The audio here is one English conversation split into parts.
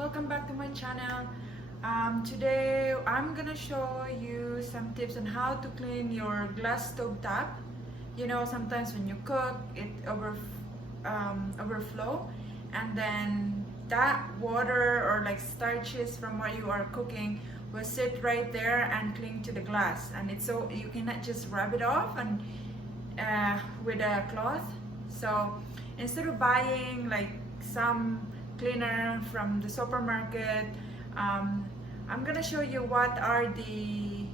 welcome back to my channel. Today I'm gonna show you some tips on how to clean your glass stove top. You know, sometimes when you cook it overflow, and then that water or like starches from what you are cooking will sit right there and cling to the glass, and it's so you cannot just rub it off and with a cloth. So instead of buying like some cleaner from the supermarket, I'm gonna show you what are the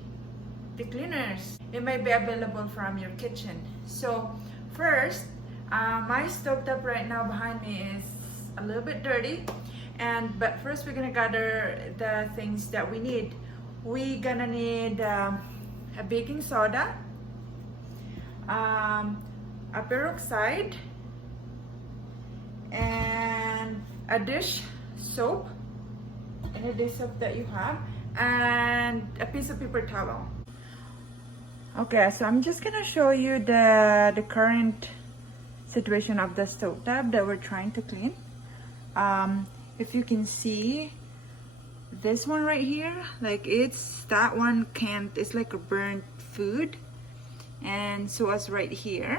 cleaners it may be available from your kitchen. So first, my stovetop right now behind me is a little bit dirty, but first we're gonna gather the things that we need. We're gonna need a baking soda, a peroxide, and a dish soap, any dish soap that you have, and a piece of paper towel. Okay, so I'm just gonna show you the current situation of the stovetop that we're trying to clean. If you can see this one right here, like that one it's like a burnt food, and so as right here,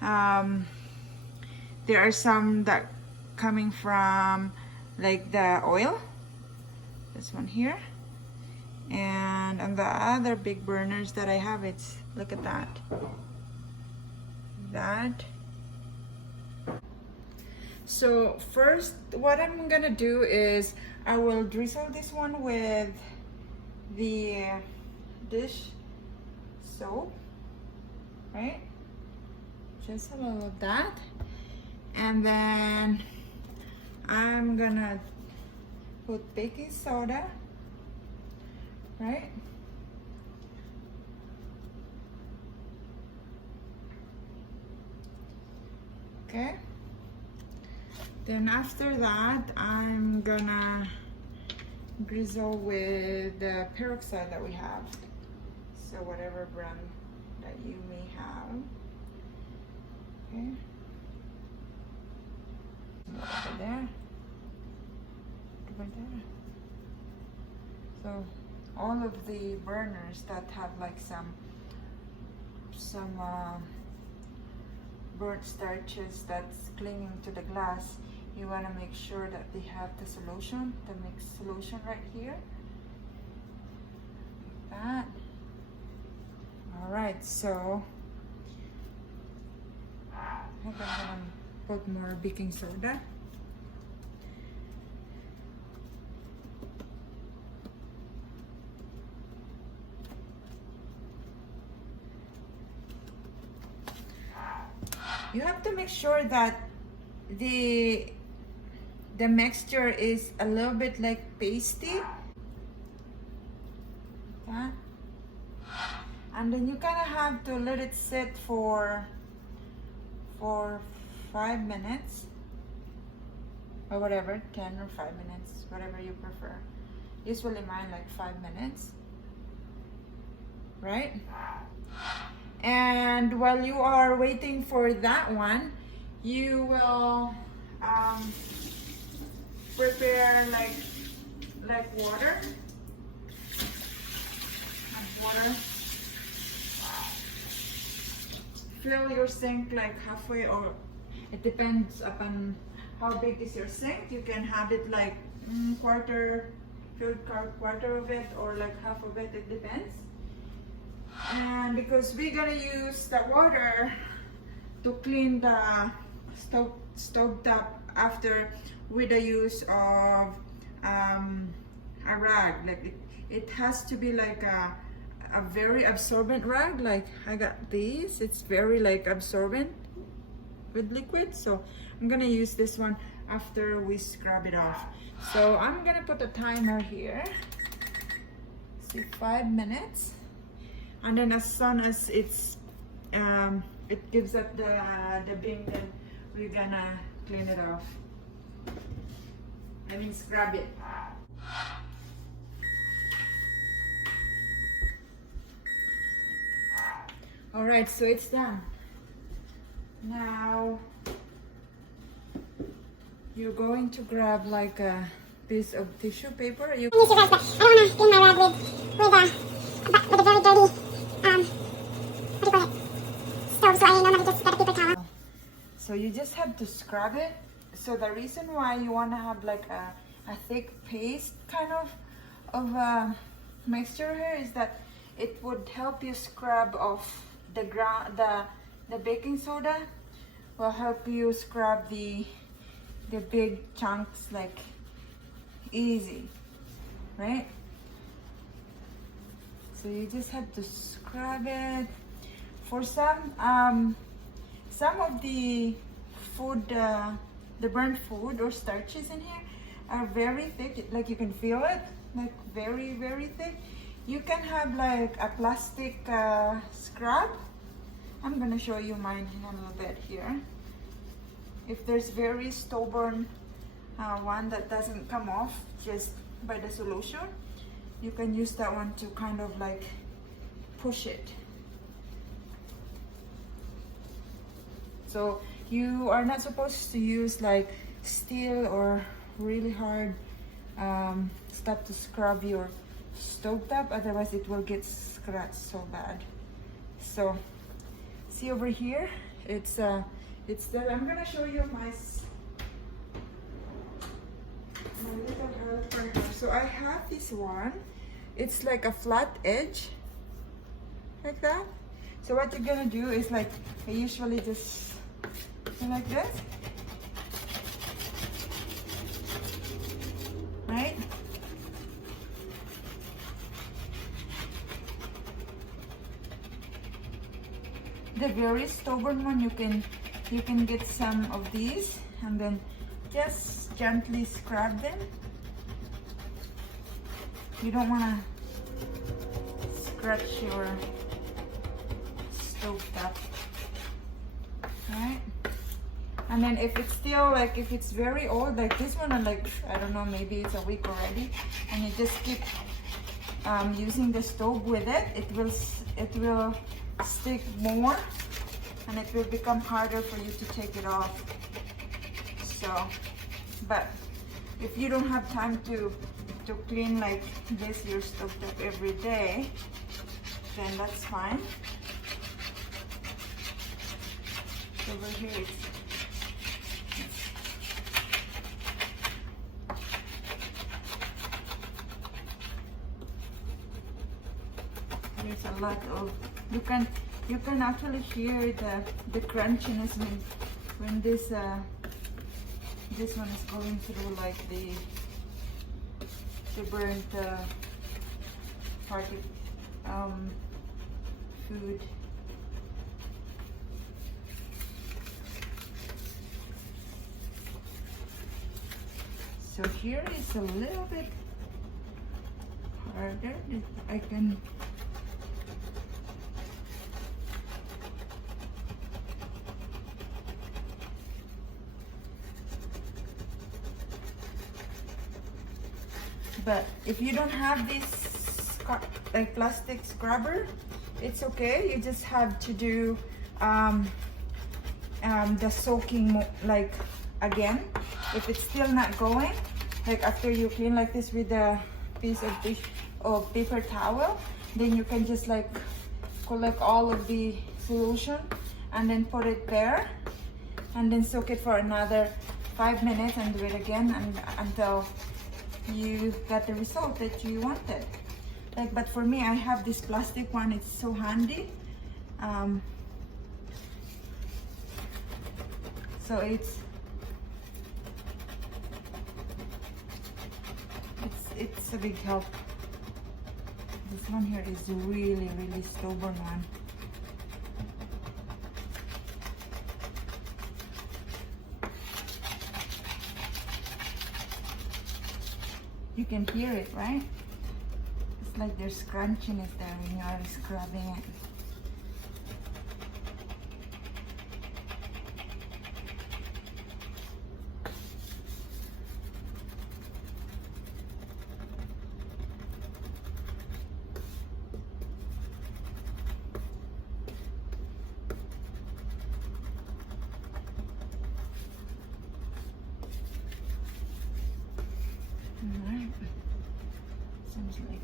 there are some that coming from like the oil, this one here, and on the other big burners that I have, it's look at that. So first what I'm gonna do is I will drizzle this one with the dish soap, right? Just a little of that, and then I'm gonna put baking soda, right? Okay. Then after that, I'm gonna drizzle with the peroxide that we have. So whatever brand that you may have. Okay. Over there. Over there. So all of the burners that have like some burnt starches that's clinging to the glass, you want to make sure that they have the solution, the mixed solution right here, like that. All right, so I'm gonna put more baking soda. You have to make sure that the mixture is a little bit like pasty, like that. And then you kind of have to let it sit for 5 minutes or whatever, 10 or 5 minutes, whatever you prefer. Usually mine like 5 minutes, right? And while you are waiting for that one, you will prepare like water. Fill your sink like halfway, or it depends upon how big is your sink. You can have it like quarter of it, or like half of it. It depends. And because we're gonna use the water to clean the stove top after, with the use of a rag, like it has to be like a very absorbent rag. Like I got these, it's very like absorbent with liquid, so I'm gonna use this one after we scrub it off. So I'm gonna put a timer here, see 5 minutes. And then as soon as it gives up the bing, then we're gonna clean it off. I mean scrub it. All right, so it's done. Now you're going to grab like a piece of tissue paper. You I guys, but I don't want to clean my rag with a very dirty, what do you call it, stove, so I normally just get a paper towel. So you just have to scrub it. So the reason why you want to have like a thick paste kind of mixture here is that it would help you scrub off the baking soda. Will help you scrub the big chunks like easy, right? So you just have to scrub it. For some of the food, the burnt food or starches in here are very thick, like you can feel it, like very, very thick. You can have like a plastic scrub. I'm gonna show you mine in a little bit here. If there's very stubborn one that doesn't come off just by the solution, you can use that one to kind of like push it. So you are not supposed to use like steel or really hard stuff to scrub your stovetop, otherwise it will get scratched so bad. So see over here, it's there. I'm gonna show you my little helper. So I have this one. It's like a flat edge, like that. So what you're gonna do is like, I usually just go like this, right? The very stubborn one, you can get some of these and then just gently scrub them. You don't want to scratch your stovetop, right? And then if it's still like, if it's very old, like this one, and like, I don't know, maybe it's a week already, and you just keep using the stove with it, it will stick more and it will become harder for you to take it off. So, but if you don't have time to clean like this your stovetop every day, then that's fine. Over here there's a lot of, you can actually hear the crunchiness when this one is going through like the burnt party food. So here is a little bit harder. I can but if you don't have this like plastic scrubber, it's okay. You just have to do the soaking like again. If it's still not going, like after you clean like this with a piece of paper towel, then you can just like collect all of the solution and then put it there and then soak it for another 5 minutes and do it again until you got the result that you wanted. Like, but for me, I have this plastic one. It's so handy. So it's a big help. This one here is really, really stubborn one. You can hear it, right? It's like there's crunchiness there when you are scrubbing it. Seems like.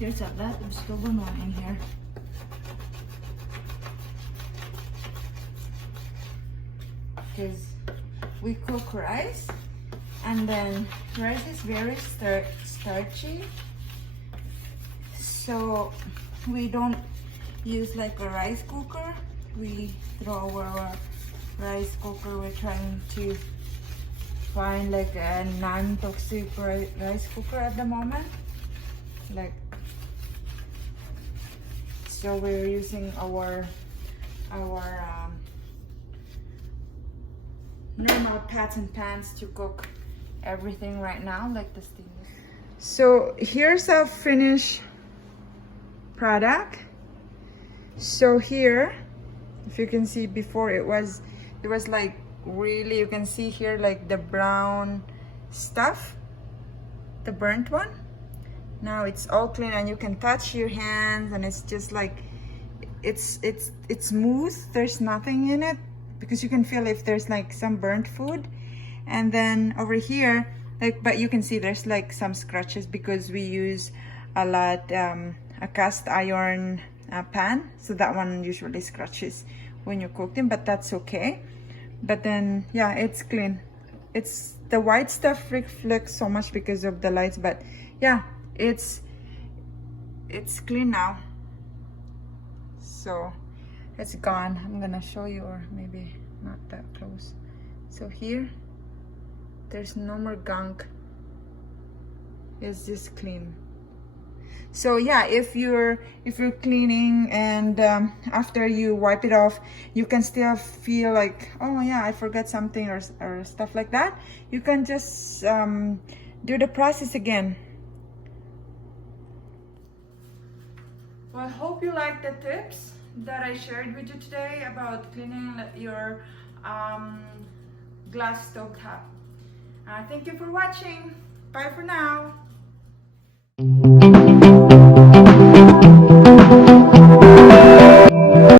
There's a lot of stubborn one in here. Because we cook rice, and then rice is very starchy, so we don't use like a rice cooker. We throw our rice cooker. We're trying to find like a non-toxic rice cooker at the moment, like, so we're using our normal pots and pans to cook everything right now, like the stainless. So here's a finished product. So here, if you can see, before it was like really, you can see here like the brown stuff, the burnt one. Now it's all clean, and you can touch your hands, and it's just like it's smooth. There's nothing in it, because you can feel if there's like some burnt food. And then over here, like, but you can see there's like some scratches because we use a lot a cast iron pan, so that one usually scratches when you cook them, but that's okay. But then yeah, it's clean. It's the white stuff reflects so much because of the lights, but yeah, it's clean now. So it's gone. I'm gonna show you, or maybe not that close. So here, there's no more gunk. It's just clean. So yeah, if you're cleaning and after you wipe it off, you can still feel like, oh yeah, I forgot something, or stuff like that, you can just do the process again. Well, I hope you like the tips that I shared with you today about cleaning your glass stovetop. Thank you for watching. Bye for now.